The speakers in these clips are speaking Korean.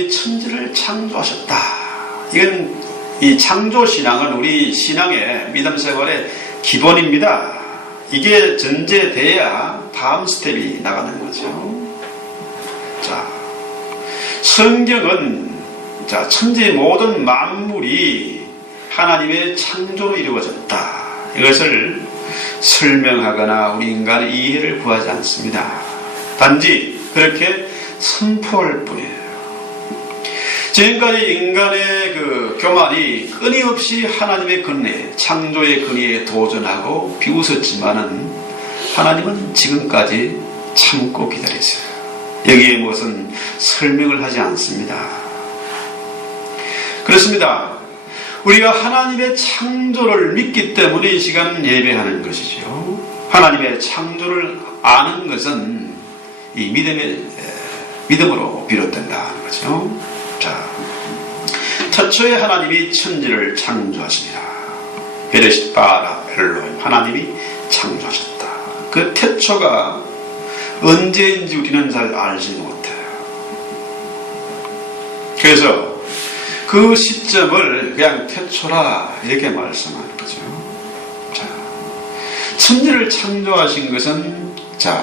하나님이 천지를 창조하셨다. 이건 이 창조신앙은 우리 신앙의 믿음 생활의 기본입니다. 이게 전제돼야 다음 스텝이 나가는 거죠. 자, 성경은 천지의 모든 만물이 하나님의 창조로 이루어졌다. 이것을 설명하거나 우리 인간의 이해를 구하지 않습니다. 단지 그렇게 선포할 뿐이에요. 지금까지 인간의 그 교만이 끊임없이 하나님의 근래, 창조의 근위에 도전하고 비웃었지만은 하나님은 지금까지 참고 기다리세요. 여기에 무슨 설명을 하지 않습니다. 그렇습니다. 우리가 하나님의 창조를 믿기 때문에 이 시간 예배하는 것이죠. 하나님의 창조를 아는 것은 이 믿음으로 비롯된다는 거죠. 자, 태초에 하나님이 천지를 창조하십니다. 베레싯 바라 엘로힘, 하나님이 창조하셨다. 그 태초가 언제인지 우리는 잘 알지 못해요. 그래서 그 시점을 그냥 태초라 이렇게 말씀하는 거죠. 자, 천지를 창조하신 것은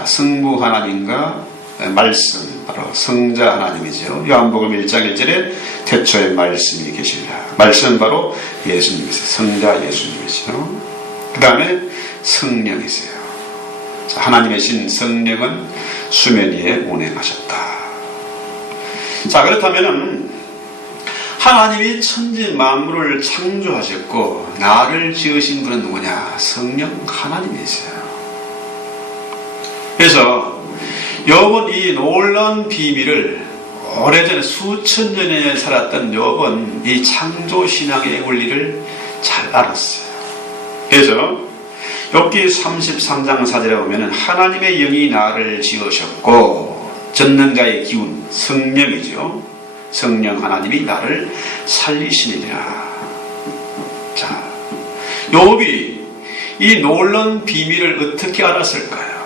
성부 하나님과 말씀, 바로 성자 하나님이죠. 요한복음 1장 1절에 태초에 말씀이 계시라. 말씀은 바로 예수님이세요. 성자 예수님이죠. 그 다음에 성령이세요. 하나님의 신 성령은 수면 위에 운행하셨다. 자, 그렇다면은 하나님이 천지 만물을 창조하셨고 나를 지으신 분은 누구냐? 성령 하나님이세요. 그래서 욥은 이 놀라운 비밀을 오래전에 수천 년에 살았던 욥은 이 창조신앙의 원리를 잘 알았어요. 그래서 욥기 33장 4절에 보면 하나님의 영이 나를 지으셨고 전능자의 기운, 성령이죠. 성령 하나님이 나를 살리시니라. 자, 욥이 이 놀라운 비밀을 어떻게 알았을까요?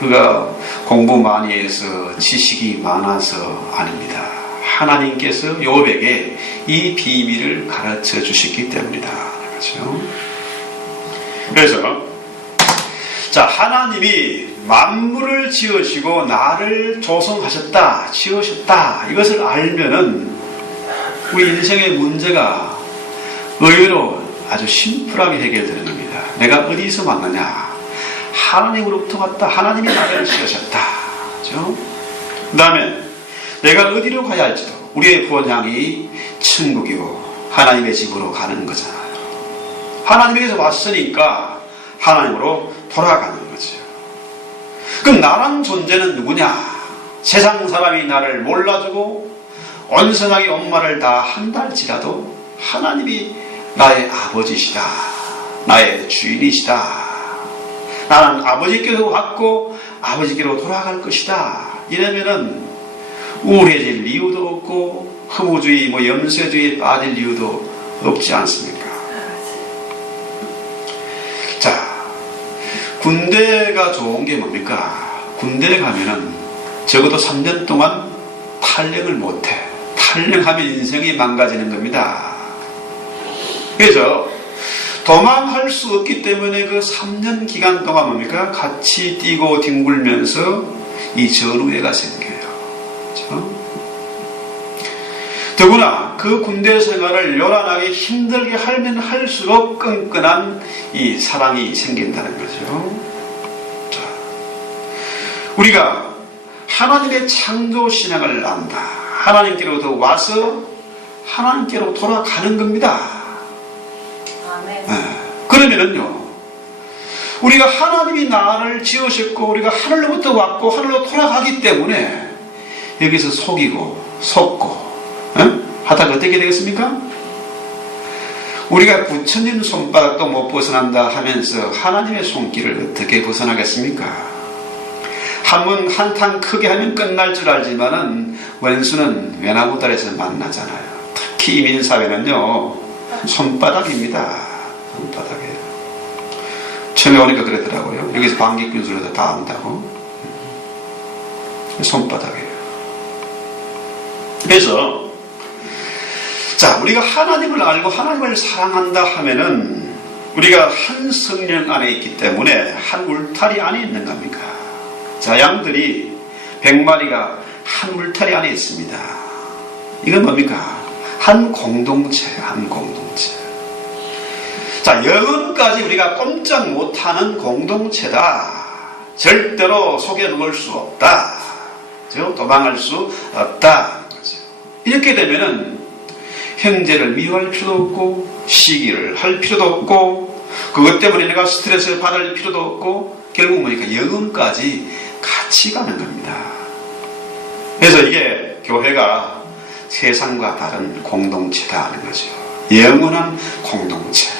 그가 공부 많이 해서 지식이 많아서 아닙니다. 하나님께서 욥에게 이 비밀을 가르쳐 주셨기 때문이다. 그렇죠? 그래서 하나님이 만물을 지으시고 나를 조성하셨다, 지으셨다, 이것을 알면은 우리 인생의 문제가 의외로 아주 심플하게 해결되는 겁니다. 내가 어디서 왔느냐? 하나님으로부터 왔다. 하나님이 나를 지으셨다. 그렇죠? 그 다음에 내가 어디로 가야 할지도 우리의 본향이 천국이고 하나님의 집으로 가는 거잖아요. 하나님에게서 왔으니까 하나님으로 돌아가는 거죠. 그럼 나란 존재는 누구냐? 세상 사람이 나를 몰라주고 온선하게 엄마를 다 한다 할지라도 하나님이 나의 아버지시다. 나의 주인이시다. 나는 아버지께로 왔고 아버지께로 돌아갈 것이다. 이러면은 우울해질 이유도 없고 허무주의, 염세주의에 빠질 이유도 없지 않습니까? 자, 군대가 좋은 게 뭡니까? 군대에 가면은 적어도 3년 동안 탈영을 못해. 탈영하면 인생이 망가지는 겁니다. 그래서 도망할 수 없기 때문에 그 3년 기간 동안 뭡니까? 같이 뛰고 뒹굴면서 이 전우회가 생겨요. 그렇죠? 더구나 그 군대 생활을 요란하게 힘들게 하면 할수록 끈끈한 이 사랑이 생긴다는 거죠. 자, 우리가 하나님의 창조 신앙을 안다. 하나님께로부터 와서 하나님께로 돌아가는 겁니다. 그러면은요, 우리가 하나님이 나를 지으셨고 우리가 하늘로부터 왔고 하늘로 돌아가기 때문에 여기서 속고 하다가 어떻게 되겠습니까? 우리가 부처님 손바닥도 못 벗어난다 하면서 하나님의 손길을 어떻게 벗어나겠습니까? 한번 한탕 크게 하면 끝날 줄 알지만은 원수는 외나무다리에서 만나잖아요. 특히 이민사회는요, 손바닥입니다. 손바닥에. 처음에 오니까 그러더라고요. 여기서 방귀균수로도 다 안다고. 손바닥이에요. 그래서 자, 우리가 하나님을 알고 하나님을 사랑한다 하면은 우리가 한 성령 안에 있기 때문에 한 울타리 안에 있는 겁니까? 자, 양들이 100마리가 한 울타리 안에 있습니다. 이건 뭡니까? 한 공동체, 한 공동체. 자, 영혼까지 우리가 꼼짝 못하는 공동체다. 절대로 속여 누울 수 없다. 도망할 수 없다. 이렇게 되면은 형제를 미워할 필요도 없고 시기를 할 필요도 없고 그것 때문에 내가 스트레스 받을 필요도 없고 결국 뭐니까 영혼까지 같이 가는 겁니다. 그래서 이게 교회가 세상과 다른 공동체다 하는 거죠. 영원한 공동체.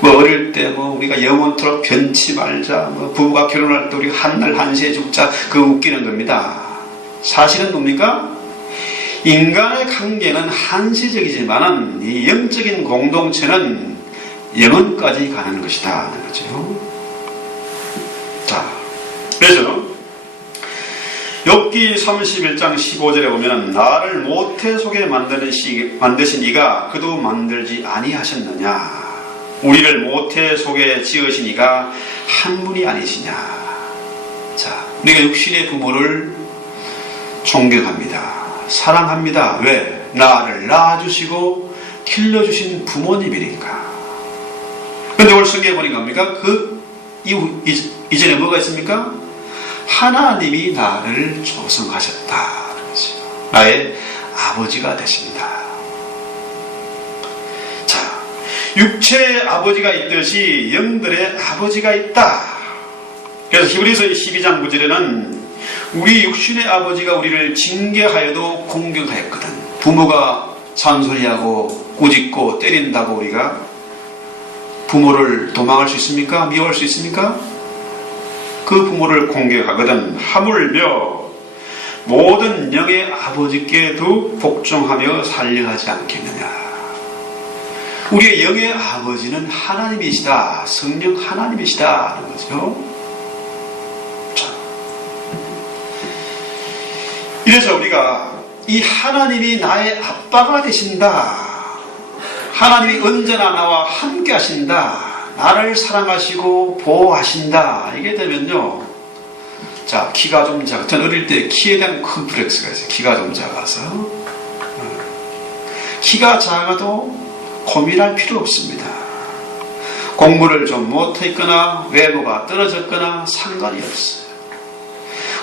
뭐 어릴 때 뭐 우리가 영원토록 변치 말자, 뭐 부부가 결혼할 때 우리가 한날 한시에 죽자, 그거 웃기는 겁니다. 사실은 뭡니까? 인간의 관계는 한시적이지만은 이 영적인 공동체는 영원까지 가는 것이다 하는 거죠. 자, 그래서 욥기 31장 15절에 보면 나를 모태 속에 만드신 이가 그도 만들지 아니하셨느냐. 우리를 모태 속에 지으신 이가 한 분이 아니시냐. 자, 우리가 육신의 부모를 존경합니다. 사랑합니다. 왜? 나를 낳아주시고 길러주신 부모님이니까. 그런데 오늘 성경에 보니까 뭡니까? 그 이전에 뭐가 있습니까? 하나님이 나를 조성하셨다. 나의 아버지가 되신다. 자, 육체의 아버지가 있듯이 영들의 아버지가 있다. 그래서 히브리서 12장 9절에는 우리 육신의 아버지가 우리를 징계하여도 공경하였거든. 부모가 잔소리하고 꾸짖고 때린다고 우리가 부모를 도망할 수 있습니까? 미워할 수 있습니까? 그 부모를 공경하거든. 하물며 모든 영의 아버지께도 복종하며 살려하지 않겠느냐. 우리의 영의 아버지는 하나님이시다. 성령 하나님이시다 하는 거죠. 이래서 우리가 이 하나님이 나의 아빠가 되신다. 하나님이 언제나 나와 함께 하신다. 나를 사랑하시고 보호하신다. 이게 되면요. 자, 키가 좀 작아. 전 어릴 때 키에 대한 컴플렉스가 있어요. 키가 좀 작아서. 키가 작아도 고민할 필요 없습니다. 공부를 좀 못했거나 외모가 떨어졌거나 상관이 없어요.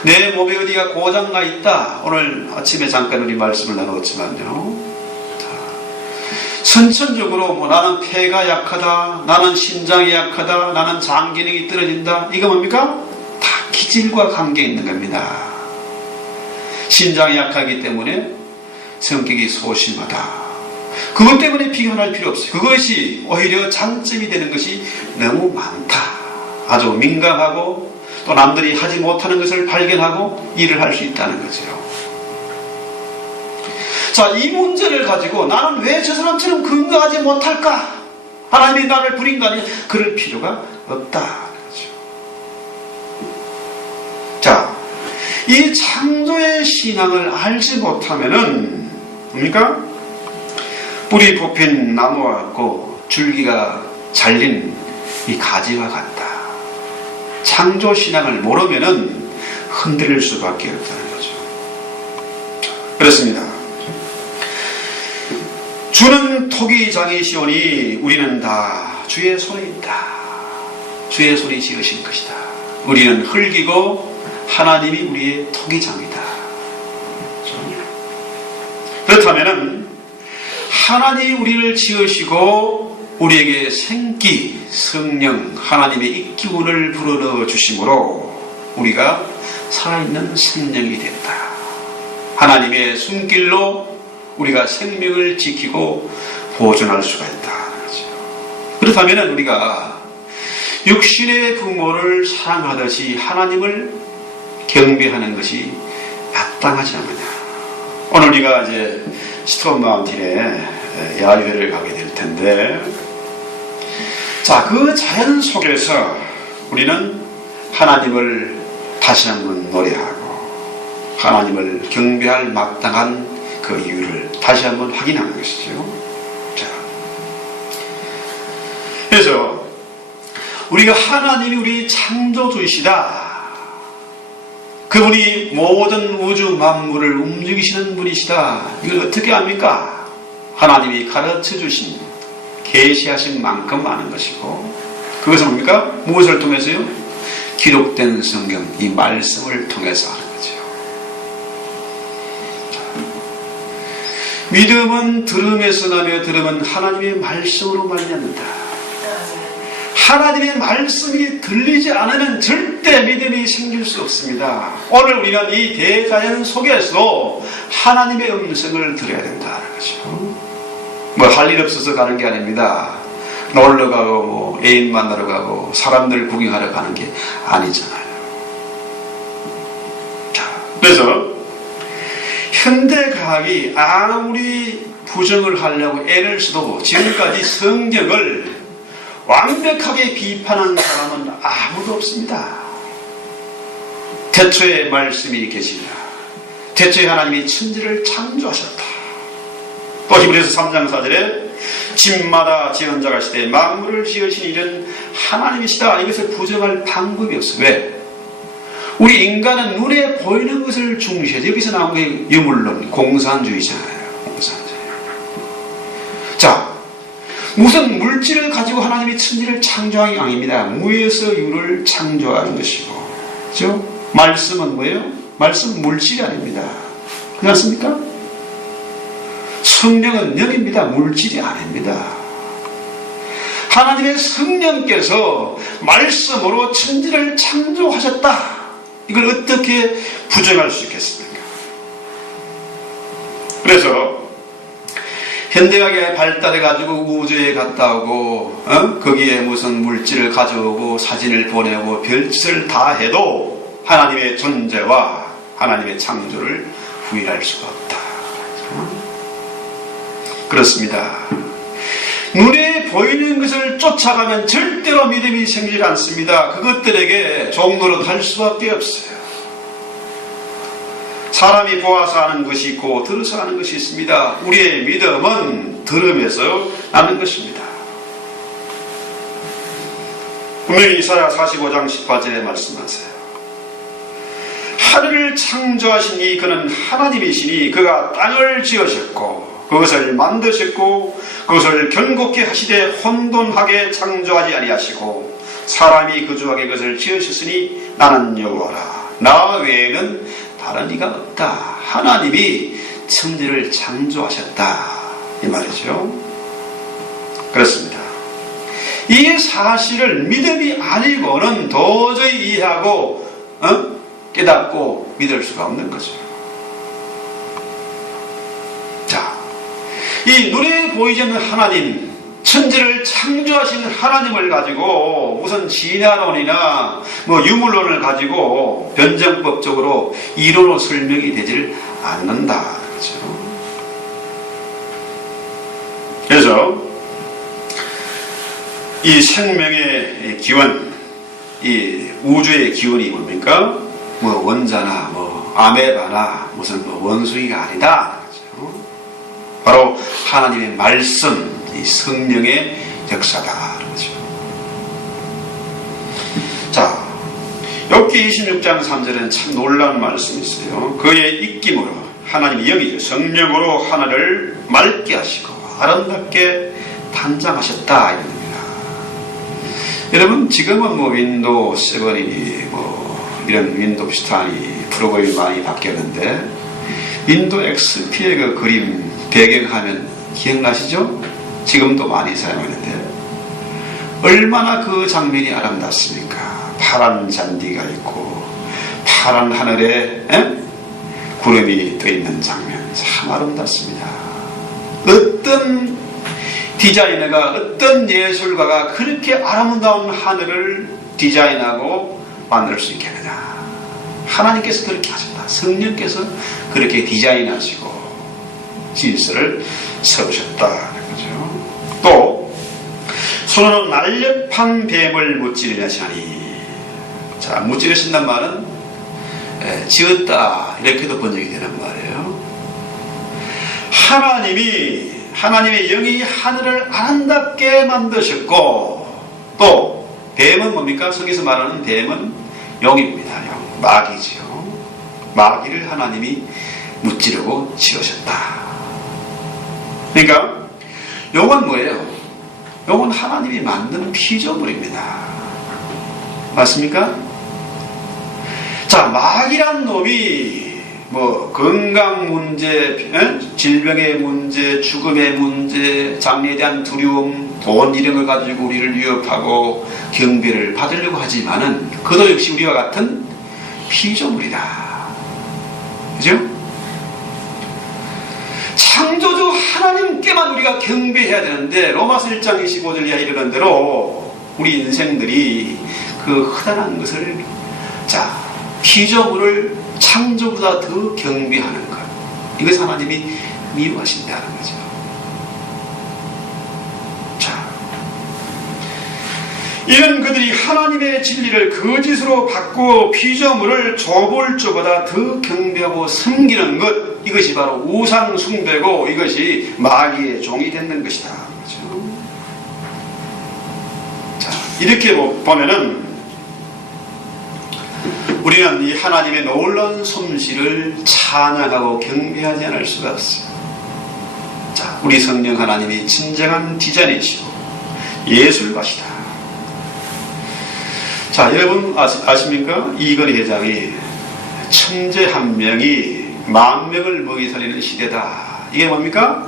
내 몸에 어디가 고장나 있다. 오늘 아침에 잠깐 우리 말씀을 나눴지만요. 선천적으로 뭐 나는 폐가 약하다, 나는 심장이 약하다, 나는 장 기능이 떨어진다. 이거 뭡니까? 다 기질과 관계 있는 겁니다. 심장이 약하기 때문에 성격이 소심하다. 그것 때문에 비교할 필요 없어요. 그것이 오히려 장점이 되는 것이 너무 많다. 아주 민감하고 또 남들이 하지 못하는 것을 발견하고 일을 할 수 있다는 거죠. 자, 이 문제를 가지고 나는 왜 저 사람처럼 건강하지 못할까? 하나님이 나를 부린 거 아니야? 그럴 필요가 없다. 그렇죠. 자, 이 창조의 신앙을 알지 못하면은 뭡니까? 뿌리 뽑힌 나무와 같고 줄기가 잘린 이 가지와 같다. 창조 신앙을 모르면은 흔들릴 수밖에 없다는 거죠. 그렇습니다. 주는 토기장이시오니 우리는 다 주의 손에 있다. 주의 손이 지으신 것이다. 우리는 흙이고 하나님이 우리의 토기장이다. 그렇다면은 하나님이 우리를 지으시고 우리에게 생기, 성령, 하나님의 이 기운을 불어넣어 주심으로 우리가 살아있는 생명이 됐다. 하나님의 손길로 우리가 생명을 지키고 보존할 수가 있다. 그렇다면 우리가 육신의 부모를 사랑하듯이 하나님을 경배하는 것이 마땅하지 않느냐. 오늘 우리가 이제 스톤 마운틴에 야유회를 가게 될 텐데, 자, 그 자연 속에서 우리는 하나님을 다시 한번 노래하고 하나님을 경배할 마땅한 그 이유를 다시 한번 확인하는 것이죠. 자, 그래서 우리가 하나님이 우리 창조주이시다. 그분이 모든 우주 만물을 움직이시는 분이시다. 이걸 어떻게 압니까? 하나님이 가르쳐주신, 계시하신 만큼 아는 것이고, 그것은 뭡니까? 무엇을 통해서요? 기록된 성경, 이 말씀을 통해서 아는 거죠. 믿음은 들음에서 나며 들음은 하나님의 말씀으로 말미암는다. 하나님의 말씀이 들리지 않으면 절대 믿음이 생길 수 없습니다. 오늘 우리는 이 대자연 속에서 하나님의 음성을 들어야 된다는 거죠. 뭐 할 일 없어서 가는 게 아닙니다. 놀러 가고 뭐 애인 만나러 가고 사람들 구경하러 가는 게 아니잖아요. 자, 그래서 현대과학이 아무리 부정을 하려고 애를 써도 지금까지 성경을 완벽하게 비판한 사람은 아무도 없습니다. 태초에 말씀이 계시니라. 태초에 하나님이 천지를 창조하셨다. 또 히브리서 3장 4절에 집마다 지은 자가 시대 만물을 지으신 이는 하나님이시다. 이것을 부정할 방법이 없어. 왜? 우리 인간은 눈에 보이는 것을 중시하죠. 여기서 나온 게 유물론, 공산주의잖아요. 공산주의. 자, 무슨 물질을 가지고 하나님이 천지를 창조한 게 아닙니다. 무에서 유를 창조하는 것이고, 그렇죠? 말씀은 뭐예요? 말씀 물질이 아닙니다. 그렇지 않습니까? 성령은 영입니다. 물질이 아닙니다. 하나님의 성령께서 말씀으로 천지를 창조하셨다. 이걸 어떻게 부정할 수 있겠습니까? 그래서 현대학이 발달해가지고 우주에 갔다 오고 거기에 무슨 물질을 가져오고 사진을 보내고 별짓을 다 해도 하나님의 존재와 하나님의 창조를 부인할 수가 없다. 그렇습니다. 눈에 보이는 것을 쫓아가면 절대로 믿음이 생기지 않습니다. 그것들에게 종노릇 할 수밖에 없어요. 사람이 보아서 아는 것이 있고 들어서 아는 것이 있습니다. 우리의 믿음은 들음에서 나는 것입니다. 분명히 이사야 45장 18절에 말씀하세요. 하늘을 창조하시니 그는 하나님이시니 그가 땅을 지으셨고 그것을 만드셨고 그것을 견고케 하시되 혼돈하게 창조하지 아니하시고 사람이 거주하게 그것을 지으셨으니 나는 여호와라. 나 외에는 다른 이가 없다. 하나님이 천지를 창조하셨다. 이 말이죠. 그렇습니다. 이 사실을 믿음이 아니고는 도저히 이해하고 깨닫고 믿을 수가 없는 거죠. 자, 이 눈에 보이지 않는 하나님, 천지를 창조하신 하나님을 가지고 무슨 진화론이나 유물론을 가지고 변정법적으로 이론으로 설명이 되질 않는다. 그렇죠? 그래서 이 생명의 기원, 이 우주의 기원이 뭡니까? 원자나 아메바나 무슨 원숭이가 아니다. 그렇죠? 바로 하나님의 말씀, 이 성령의 역사다. 그렇죠? 자, 욥기 26장 3절에는 참 놀라운 말씀이 있어요. 그의 입김으로 하나님이 영이죠. 성령으로 하늘을 맑게 하시고 아름답게 단장하셨다. 이겁니다. 여러분, 지금은 윈도우 7이니 이런 윈도우 비슷한 프로그램이 많이 바뀌었는데 윈도우 XP의 그 그림 배경화면 기억나시죠? 지금도 많이 사용하는데 얼마나 그 장면이 아름답습니까? 파란 잔디가 있고 파란 하늘에 구름이 떠 있는 장면 참 아름답습니다. 어떤 디자이너가, 어떤 예술가가 그렇게 아름다운 하늘을 디자인하고 만들 수 있겠느냐? 하나님께서 그렇게 하셨다. 성령께서 그렇게 디자인하시고 질서를 세우셨다. 또 손으로 날렵한 뱀을 무찌르시나니. 자, 무찌르신단 말은 지었다 이렇게도 번역이 되는 말이에요. 하나님의 영이 하늘을 아름답게 만드셨고, 또 뱀은 뭡니까? 성경에서 말하는 뱀은 영입니다. 영, 마귀지요. 마귀를 하나님이 무찌르고 지으셨다. 그러니까 영은 뭐예요? 영은 하나님이 만든 피조물입니다. 맞습니까? 자, 마귀란 놈이 건강 문제, 질병의 문제, 죽음의 문제, 장래에 대한 두려움, 돈 이런 걸 가지고 우리를 위협하고 경배를 받으려고 하지만은 그도 역시 우리와 같은 피조물이다. 그죠? 창조주 하나님께만 우리가 경배해야 되는데, 로마서 1장 25절 이하에 이르는 대로 우리 인생들이 그 흔한 것을, 피조물을 창조보다 더 경배하는 것, 이것을 하나님이 미워하신다는 거죠. 이런 그들이 하나님의 진리를 거짓으로 바꾸어 피조물을 조볼조보다 더 경배하고 섬기는 것, 이것이 바로 우상 숭배고 이것이 마귀의 종이 되는 것이다. 그렇죠? 자, 이렇게 보면은 우리는 이 하나님의 놀라운 솜씨를 찬양하고 경배하지 않을 수가 없어요. 자, 우리 성령 하나님이 진정한 디자인이시고 예술가시다. 자, 여러분 아십니까? 이건희 회장이 천재 한 명이 10,000명을 먹이 살리는 시대다. 이게 뭡니까?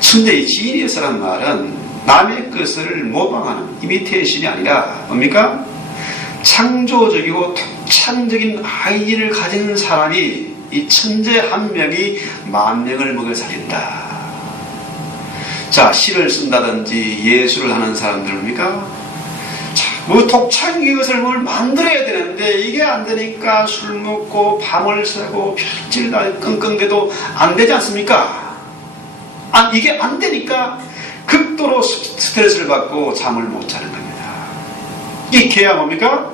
천재의 지니어스란 말은 남의 것을 모방하는 이미테이션이 아니라 뭡니까? 창조적이고 독창적인 아이디어를 가진 사람이, 이 천재 한 명이 10,000명을 먹여 살린다. 자, 시를 쓴다든지 예술을 하는 사람들 뭡니까? 독창적인 것을 뭘 만들어야 되는데 이게 안 되니까 술 먹고 밤을 새고 별질 끙끙대도 안 되지 않습니까? 이게 안 되니까 극도로 스트레스를 받고 잠을 못 자는 겁니다. 이게 개야 뭡니까?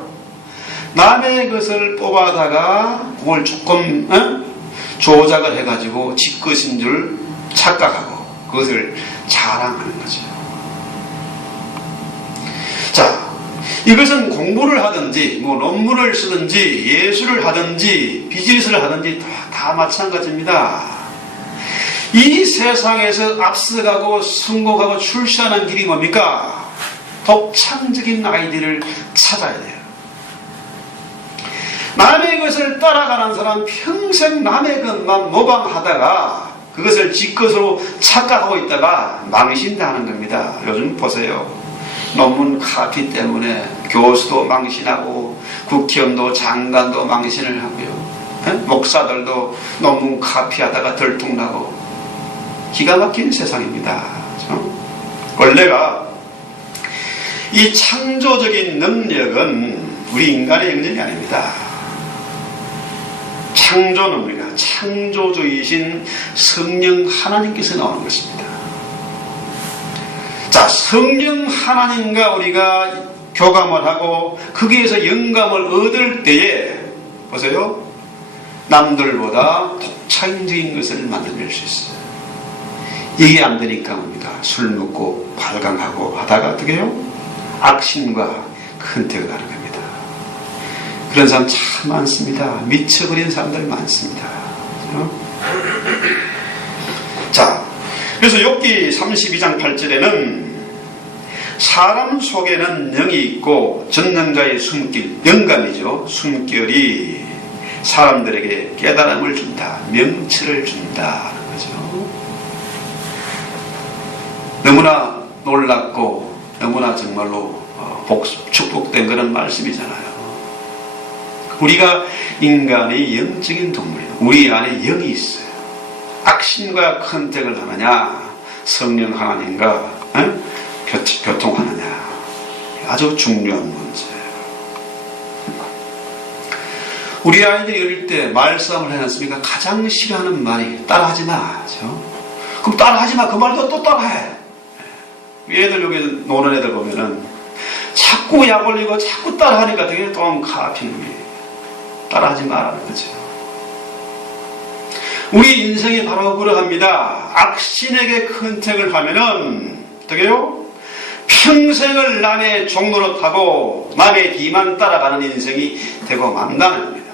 남의 것을 뽑아다가 그걸 조금 조작을 해가지고 지 것인 줄 착각하고 그것을 자랑하는 거죠. 자, 이것은 공부를 하든지 논문을 쓰든지 예술을 하든지 비즈니스를 하든지 다 마찬가지입니다. 이 세상에서 앞서가고 성공하고 출세하는 길이 뭡니까? 독창적인 아이디어를 찾아야 돼요. 남의 것을 따라가는 사람 평생 남의 것만 모방하다가 그것을 지 것으로 착각하고 있다가 망신당하는 겁니다. 요즘 보세요. 논문 카피 때문에 교수도 망신하고 국회의원도 장관도 망신을 하고요. 목사들도 논문 카피하다가 들통나고 기가 막힌 세상입니다. 그렇죠? 원래가 이 창조적인 능력은 우리 인간의 능력이 아닙니다. 창조는 우리가 창조주이신 성령 하나님께서 나오는 것입니다. 자, 성령 하나님과 우리가 교감을 하고 거기에서 영감을 얻을 때에 보세요. 남들보다 독창적인 것을 만들어낼 수 있어요. 이게 안 되니까 뭡니까? 술 먹고 발광하고 하다가 어떻게 해요? 악신과 컨택을 하는 겁니다. 그런 사람 참 많습니다. 미쳐버린 사람들 많습니다. 자, 그래서 욥기 32장 8절에는 사람 속에는 영이 있고 전능자의 숨길, 영감이죠. 숨결이 사람들에게 깨달음을 준다, 명철을 준다는 거죠. 너무나 놀랍고 너무나 정말로 축복된 그런 말씀이잖아요. 우리가 인간이 영적인 동물이에요. 우리 안에 영이 있어요. 악신과 컨택을 하느냐, 성령 하나님과 교통하느냐, 아주 중요한 문제예요. 우리 아이들이 어릴 때 말싸움을 해놨습니까? 가장 싫어하는 말이 따라하지 마. 그렇죠? 그럼 따라하지 마. 그 말도 또 따라해. 애들 여기 노는 애들 보면은 자꾸 약 올리고 자꾸 따라하니까 되게 똥 카피는 게 따라하지 말라는 거죠. 우리 인생이 바로 그러합니다. 악신에게 컨택을 하면은 어떻게 해요? 평생을 남의 종로로 타고 남의 뒤만 따라가는 인생이 되고 만다는 겁니다.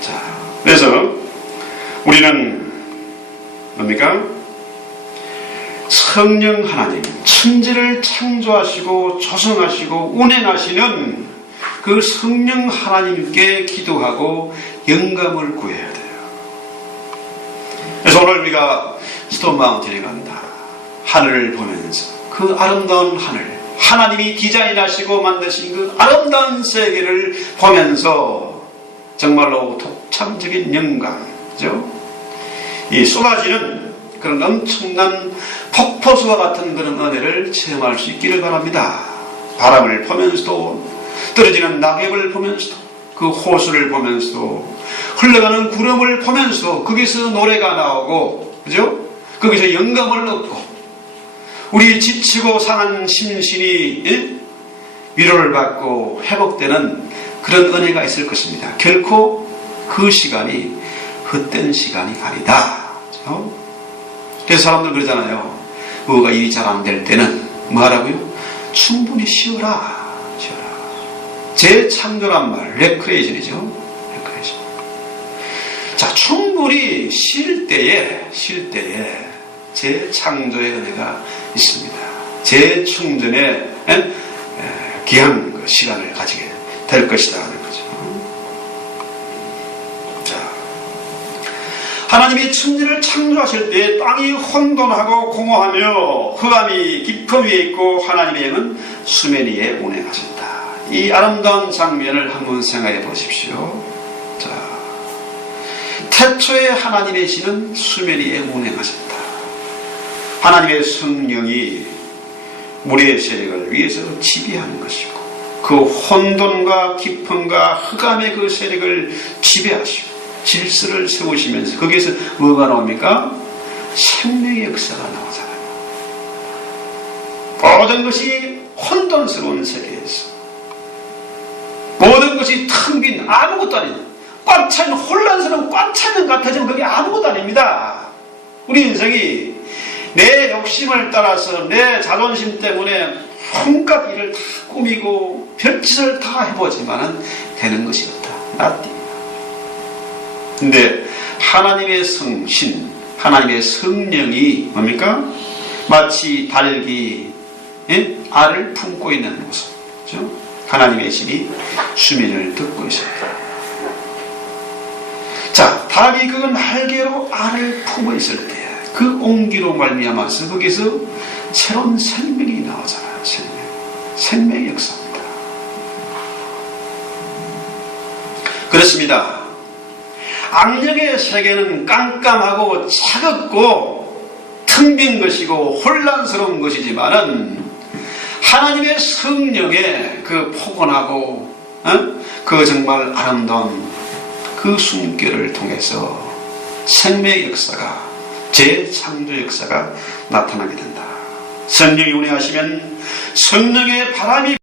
자, 그래서 우리는 뭡니까? 성령 하나님, 천지를 창조하시고 조성하시고 운행하시는 그 성령 하나님께 기도하고 영감을 구해야 돼요. 그래서 오늘 우리가 스톤 마운틴에 간다. 하늘을 보면서 그 아름다운 하늘, 하나님이 디자인하시고 만드신 그 아름다운 세계를 보면서 정말로 독창적인 영감, 그죠? 이 쏟아지는 그런 엄청난 폭포수와 같은 그런 은혜를 체험할 수 있기를 바랍니다. 바람을 보면서도, 떨어지는 낙엽을 보면서도, 그 호수를 보면서도, 흘러가는 구름을 보면서도 거기서 노래가 나오고, 그죠? 거기서 영감을 얻고, 우리 지치고 상한 심신이 위로를 받고 회복되는 그런 은혜가 있을 것입니다. 결코 그 시간이 헛된 시간이 아니다. 그렇죠? 그래서 사람들 그러잖아요. 뭐가 일이 잘 안 될 때는 뭐 하라고요? 충분히 쉬어라. 쉬어라. 재창조란 말, 레크레이션이죠. 레크레이션. 자, 충분히 쉴 때에 재창조의 은혜가 있습니다. 재충전의 귀한 시간을 가지게 될 것이다 하는 거죠. 자, 하나님이 천지를 창조하실 때 땅이 혼돈하고 공허하며 흑암이 깊음 위에 있고 하나님의 영은 수면 위에 운행하신다. 이 아름다운 장면을 한번 생각해 보십시오. 자, 태초에 하나님의 신은 수면 위에 운행하신다. 하나님의 성령이 물의 세력을 위해서 지배하는 것이고 그 혼돈과 깊음과 흑암의 그 세력을 지배하시고 질서를 세우시면서 거기에서 뭐가 나옵니까? 생명의 역사가 나오잖아요. 모든 것이 혼돈스러운 세계에서 모든 것이 텅 빈 아무것도 아닌 꽉 차있는 혼란스러운 꽉 차있는 것 같아지면 그게 아무것도 아닙니다. 우리 인생이 내 욕심을 따라서 내 자존심 때문에 온갖 일을 다 꾸미고 별짓을 다 해보지만은 되는 것이 없다. 나띠. 근데 하나님의 성신, 하나님의 성령이 뭡니까? 마치 닭이 알을 품고 있는 모습. 그렇죠? 하나님의 신이 수면을 듣고 있습니다. 자, 닭이 그 날개로 알을 품어 있을 때 그 온기로 말미암아서 거기서 새로운 생명이 나오잖아요. 생명의 역사입니다. 그렇습니다. 악령의 세계는 깜깜하고 차갑고 텅 빈 것이고 혼란스러운 것이지만은 하나님의 성령의 그 포근하고 그 정말 아름다운 그 숨결을 통해서 생명의 역사가 재창조 역사가 나타나게 된다. 성령이 운행하시면 성령의 바람이